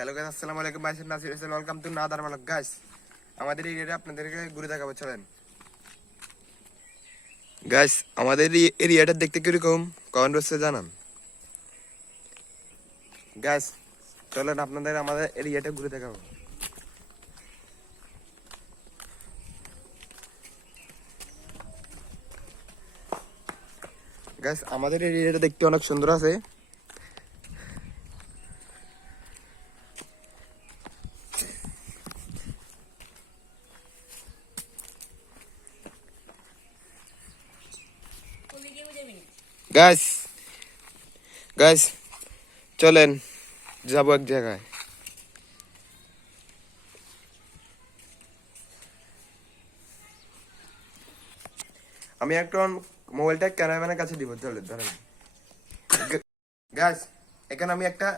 Hello guys, আসসালামু আলাইকুম। বাইসের Nasir Hossain, welcome to another blog. Guys, আমাদের এরিয়াটা আপনাদেরকে ঘুরে দেখাবো, চলেন। গাইস, আমাদের এরিয়াটা দেখতে কিরকম কমেন্ট বক্সে জানান। গাইস, চলেন আপনাদের আমাদের এরিয়াটা ঘুরে দেখাবো। গাইস, আমাদের এরিয়াটা দেখতে অনেক সুন্দর আছে। গাইস গাইস চলেন যাবো এক জায়গায়। আমি এখন মোবাইলটা ক্যামেরাম্যানের কাছে দিব, চলেন ধরেন। গাইস, এখানে আমি একটা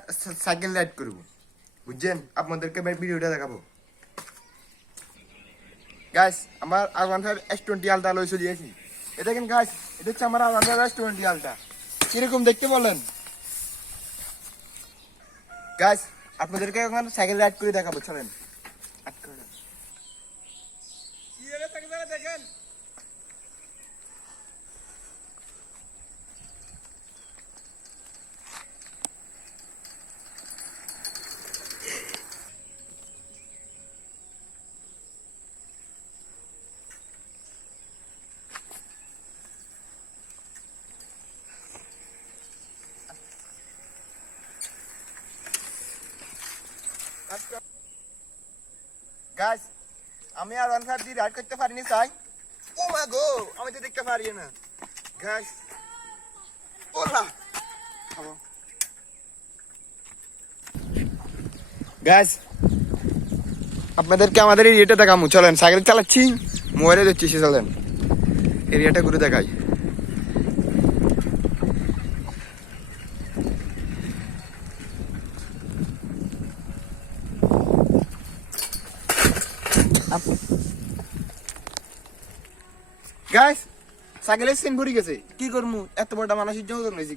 সাইকেল রাইড করব, বুঝছেন? আপনাদেরকে ভিডিওটা দেখাবো। গাইস, আমার R15 S20 আলটা লই চলে আসি। এটা দেখেন গাইস, এটা হচ্ছে আমার R15 S20 আলটা। কিরকম দেখতে বলেন? গাইস, আপনাদেরকে এখন সাইকেল রাইড করে দেখাবো, চলেন। দেখেন গাইস, আমি R15 দিয়ে রাইড করতে পারিনি চাই। ও মা গো, আমি তো দেখতে পারি না। গাইস, ওলা গাইস, আপনাদেরকে আমাদের এরিয়াটা দেখাবো, চলেন। সাইকেল চালাচ্ছি, মোবাইলে দেখছি, চলেন এরিয়াটা ঘুরে দেখাই। গাইস, সাইকেলের সিন ভরে গেছে, কি করবো? এত বড়টা মানুষের জন্য হয়েছি।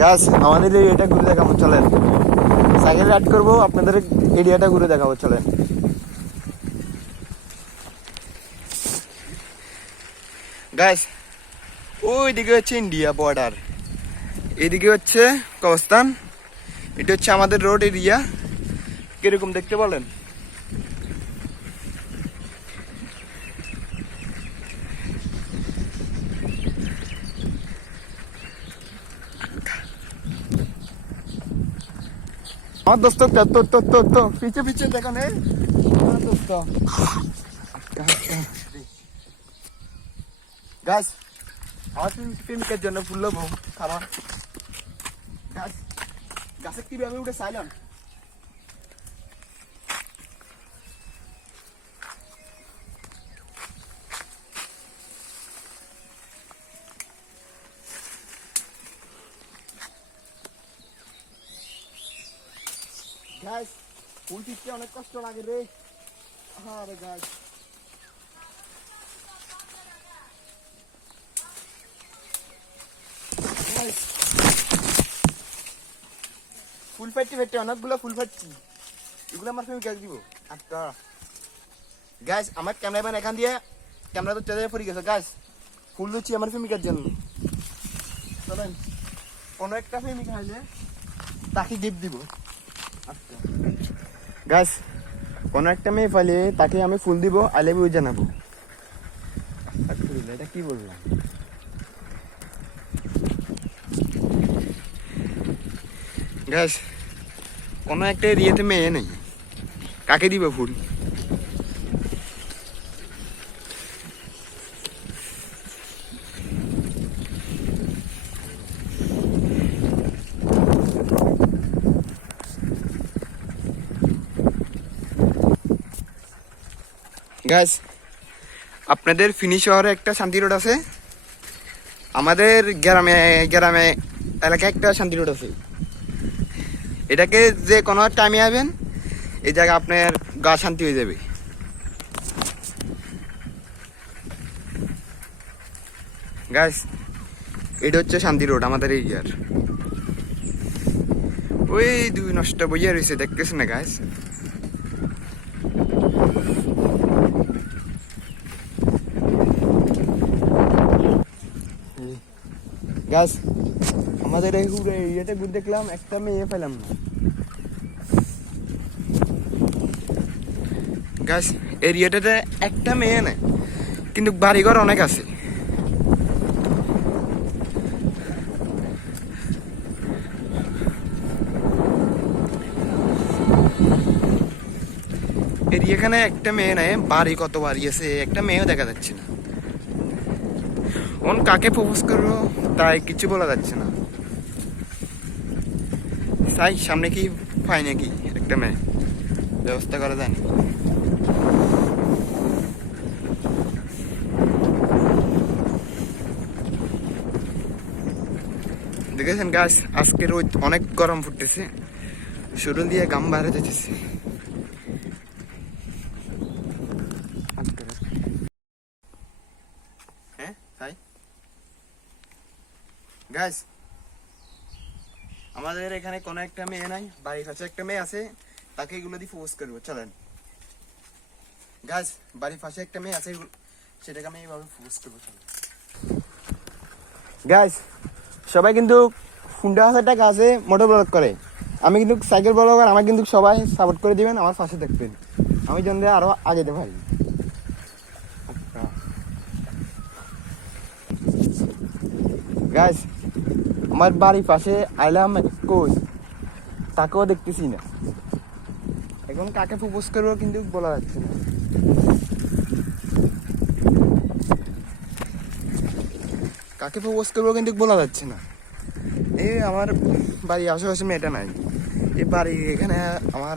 গাইস, আমাদের এরিয়াটা ঘুরে দেখাবো, চলেন। সাইকেল রাইড করবো, আপনাদের এরিয়াটা ঘুরে দেখাবো, চলেন। গাইস, ওই দিকে হচ্ছে ইন্ডিয়া বর্ডার, এদিকে হচ্ছে কবরস্থান, এটা হচ্ছে আমাদের রোড এরিয়া। কিরকম দেখতে বলেন? আমার দোস্ত তো পিছে পিছে দেখো নে, আমার দোস্ত। গাছ, আমার প্রেমিকের জন্য ফুল লোবো খাবার। গাছ, গাছে কিভাবে উঠে চাইলাম। গাছ, ফুল টিপতে অনেক কষ্ট লাগে রে। হ্যাঁ রে গাছ, ফুল ফাটতে ফাটতে অনেকগুলো ফুল ফাটছি, এগুলো আমার ফেমি গাছ দিব। আচ্ছা গাছ, আমার ক্যামেরাম্যান এখান দিয়ে ক্যামেরা তো চলে পড়ে গেছে। গাছ, ফুল দিচ্ছি আমার ফেমিকার জন্য, চলেন। কোনো একটা ফেমিকা হইলে তাকে গিফট দিব। আচ্ছা গাছ, কোনো একটা মেয়ে পাইলে তাকে আমি ফুল দিব, আই লাভ ইউ জানাবো। এটা কি বললাম? গাছ, কোনো একটা এরিয়াতে মেয়ে নেই, কাকে দিব ফুল? গাছ, আপনাদের ফিনি শহরে একটা শান্তি রোড আছে, আমাদের গ্রামে গ্রামে এলাকায় একটা শান্তি রোড আছে। এটাকে যে কোনো টাইমে আসবেন, এই জায়গা আপনার গা শান্তি হয়ে যাবে। গাইস এটা হচ্ছে শান্তি রোড আমাদের এরিয়ার। ওই দুই নষ্ট বইয়া রয়েছে দেখতেছ না গাইস। গাইস আমাদের এই পুরো এরিয়াটা ঘুরে দেখলাম, একটা মেয়ে পেলাম না। গাইস এরিয়াটাতে একটা মেয়ে নেই, কিন্তু বাড়িঘর অনেক আছে। এখানে একটা মেয়ে নাই, বাড়ি কত বাড়ি আছে, একটা মেয়েও দেখা যাচ্ছে না। কাকে প্রপোজ করবো তাই কিছু বলা যাচ্ছে না। তাই সামনে কি পাই নাকি একটা মেয়ে, ব্যবস্থা করা যায়নি। দেখেছেন গাছ আজকে রোদ অনেক গরম ফুটতেছে, শরীর দিয়ে গাম বাইরে যেতেছে। হ্যাঁ তাই গাছ আমাদের এখানে কোনো একটা মেয়ে নাই, বাড়ির কাছে একটা মেয়ে আছে, তাকে এগুলো দিয়ে ফোর্স করবো। চলেন গাছ, বাড়ির পাশে একটা মেয়ে আছে, সেটাকে আমি এইভাবে ফোর্স করবো। চলেন গাছ, সবাই কিন্তু 15,000 টাকা আছে মোটর ব্লগ করে, আমি কিন্তু সাইকেল ব্লগার, আমার কিন্তু সবাই সাপোর্ট করে দিবেন, আমার পাশে থাকবেন, আমি যেন আরো আগে যেতে পারি। গাছ আমার বাড়ির পাশে আইলাম কোচ, তাকেও দেখতেছি না। এখন কাকে প্রপোজ করবো কিন্তু বলা যাচ্ছে না। কাকে প্রপোজ করবো কিন্তু বলা যাচ্ছে না। এই আমার বাড়ির আশেপাশে মেয়েটা নাই, এই বাড়ি এখানে আমার